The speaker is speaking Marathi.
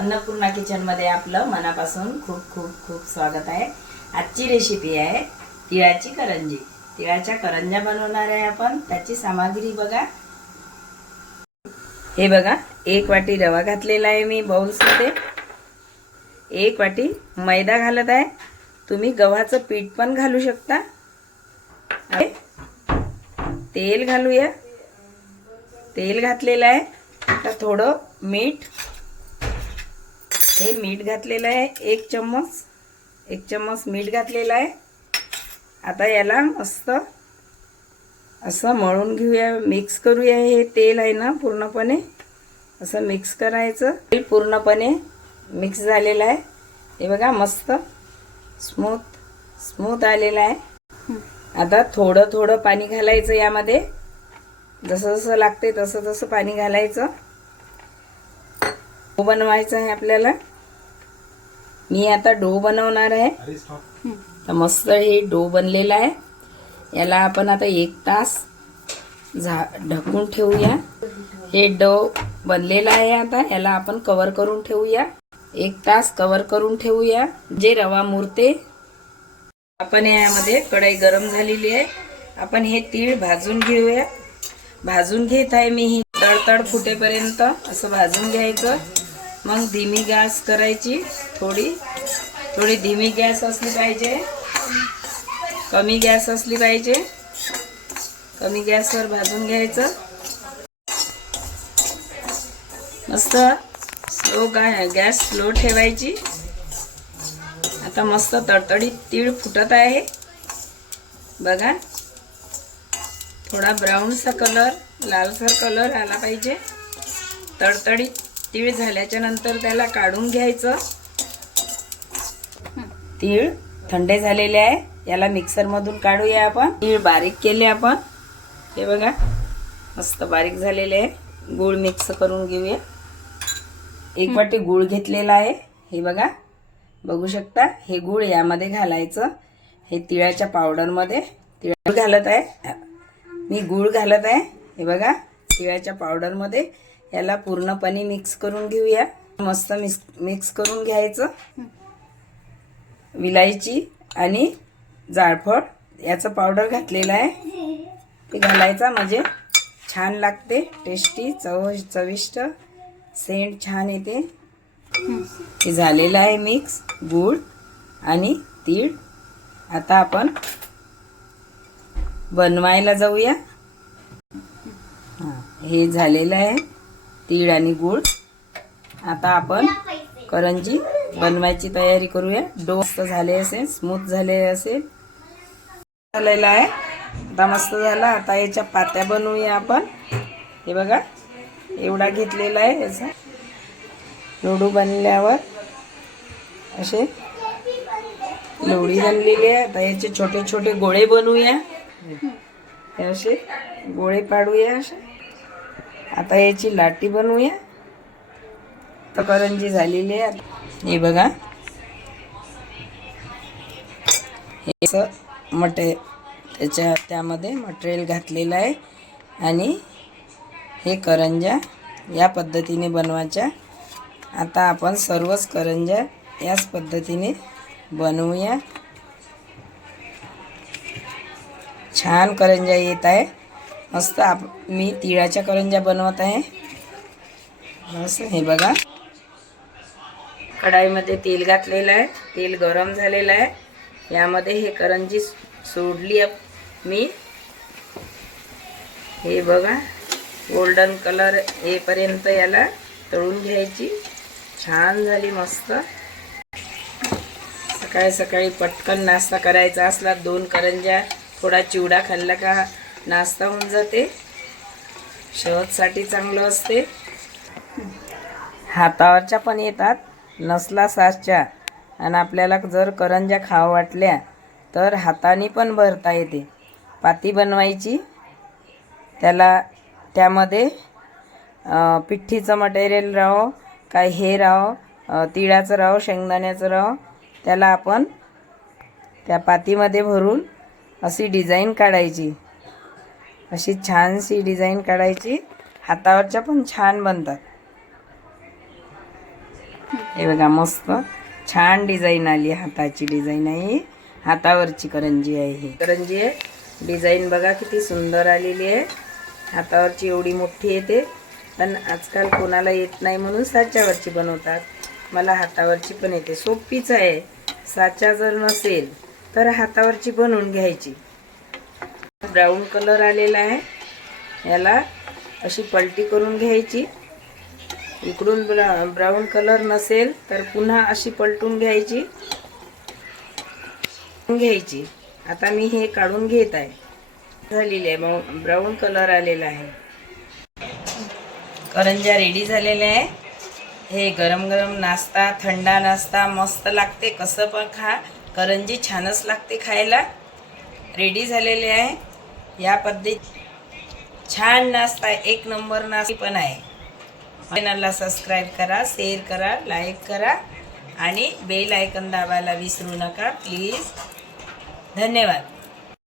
अन्नपूर्णा किचनमध्ये आपलं मनापासून खूप खूप खूप स्वागत आहे. आजची रेसिपी आहे तिळाची करंजी. तिळाच्या करंज्या बनवणार आहे आपण. त्याची सामग्री बघा. हे बघा एक वाटी रवा घातलेला आहे मी बाउल्समध्ये एक वाटी मैदा घालत आहे. तुम्ही गव्हाचं पीठ पण घालू शकता. आहे. तेल घालूया. तेल घातलेलं आहे. आता थोडं मीठ हे मीठ घातलेलं आहे एक चम्मच. एक चम्मच मीठ घातलेलं आहे. आता याला मस्त असं मळून घेऊया मिक्स करूया. हे तेल आहे ना पूर्णपणे असं मिक्स करायचं. तेल पूर्णपणे मिक्स झालेलं आहे. हे बघा मस्त स्मूथ स्मूथ आलेलं आहे. आता थोडं थोडं पाणी घालायचं यामध्ये. जसं जसं लागते तसं तसं पाणी घालायचं. बनवायचं आहे आपल्याला. मी आता डो बनवणार आहे. तर मस्त हे डो बनलेला आहे. याला आपण आता एक तास झा ढकून ठेवूया. हे डो बनलेला आहे आता. याला आपण कवर करून ठेवूया. एक तास कवर करून ठेवूया. जे रवा मुरते आपण यामध्ये कढई गरम झालेली आहे. आपण हे तीळ भाजून घेऊया. भाजून घेत आहे मी ही तडतड फुटेपर्यंत. असं भाजून घ्यायचं. मग धीमी गॅस करायची थोडी. थोडी धीमी गॅस असली पाहिजे. कमी गॅस असली पाहिजे. कमी गॅसवर भाजून घ्यायचं. मस्त स्लो गा गॅस स्लो ठेवायची. आता मस्त तडतडीत तीळ फुटत आहे. बघा. थोडा ब्राऊनसा कलर लालसर कलर आला पाहिजे. तडतडीत तीळ झाल्याच्यानंतर त्याला काढून घ्यायचं. तीळ थंडे झालेले आहे. याला मिक्सरमधून काढूया आपण. तीळ बारीक केले आपण. हे बघा मस्त बारीक झालेले आहे. गूळ मिक्स करून घेऊया. एक वाटी गूळ घेतलेला आहे. हे बघा बघू शकता हे गूळ यामध्ये घालायचं. हे तिळाच्या पावडरमध्ये तिळ घालत आहे. मी गूळ घालत आहे. हे बघा तिळाच्या पावडरमध्ये याला पूर्णपणे मिक्स करून घेऊया. मस्त मिक्स मिक्स करून घ्यायचं. विलायची आणि जाळफळ याचं पावडर घातलेलं आहे. ते घालायचा म्हणजे छान लागते. टेस्टी चव चविष्ट. सेंट छान येते. हे झालेलं आहे मिक्स गूळ आणि तीळ. आता आपण बनवायला जाऊया. हां हे झालेलं आहे. तीळ आणि गूळ. आता आपण करंजी बनवायची तयारी करूया. डो मस्त झाले असेल स्मूथ झाले असेल. झालेला आहे. आता मस्त झाला. आता याच्या पात्या बनवूया आपण. हे बघा एवढा घेतलेला आहे याचा. लोडू बनल्यावर असे लोडी बनलेली आहे. आता याचे छोटे छोटे गोळे बनवूया. हे असे गोळे पाडूया असे. आता याची लाटी बनवूया. तर करंजी झालेली आहे. हे बघा. हे असं मटे त्याच्या त्यामध्ये मटेरियल घातलेलं आहे. आणि हे करंज्या या पद्धतीने बनवायच्या. आता आपण सर्वच करंज्या याच पद्धतीने बनवूया. छान करंज्या येत आहे. मस्त आप मी तिळाच्या करंज्या बनवत आहे. असं हे बघा. कढाईमध्ये तेल घातलेलं आहे. तेल गरम झालेलं आहे. यामध्ये हे करंजी सोडली मी. हे बघा. गोल्डन कलर येपर्यंत याला तळून घ्यायची. छान झाली मस्त. सकाळी सकाळी पटकन नाश्ता करायचा असला दोन करंज्या थोडा चिवडा खाल्ला का नाश्ता होऊन जाते. शहदसाठी चांगलं असते. हातावरच्या पण येतात. नसला सासच्या. आणि आपल्याला जर करंज्या खावं वाटल्या तर हाताने पण भरता येते. पाती बनवायची. त्याला त्यामध्ये पिठ्ठीचं मटेरियल राहो काय हे राहो तिळाचं राहो शेंगदाण्याचं राहो त्याला आपण त्या पातीमध्ये भरून अशी डिझाईन काढायची. अशी छानशी डिझाईन काढायची. हातावरच्या पण छान बनतात. हे बघा मस्त. छान डिझाईन आली हाताची डिझाईन आहे हातावरची करंजी आहे ही. करंजी आहे. डिझाईन बघा किती सुंदर आलेली आहे. हातावरची एवढी मोठी येते पण आजकाल कोणाला येत नाही म्हणून साच्यावरची बनवतात. मला हातावरची पण येते. सोपीच आहे. साचा जर नसेल तर हातावरची बनवून घ्यायची. ब्राऊन कलर आलेला आहे. याला अशी पलटी करून घ्यायची. इकडून ब्रा ब्राऊन कलर नसेल तर पुन्हा अशी पलटून घ्यायची. घ्यायची. आता मी हे काढून घेत आहे. झालेली आहे. मग ब्राऊन कलर आलेला आहे. करंजा रेडी झालेल्या आहे हे गरम गरम नाश्ता थंडा नाश्ता मस्त लागते. कसं पण खा. करंजी छानच लागते खायला. रेडी झालेले आहे. या पद्धतीत छान नाश्ता एक नंबर नाश्ता पण आहे. चॅनलला सबस्क्राईब करा शेअर करा लाईक करा आणि बेल आयकन दाबायला विसरू नका प्लीज धन्यवाद.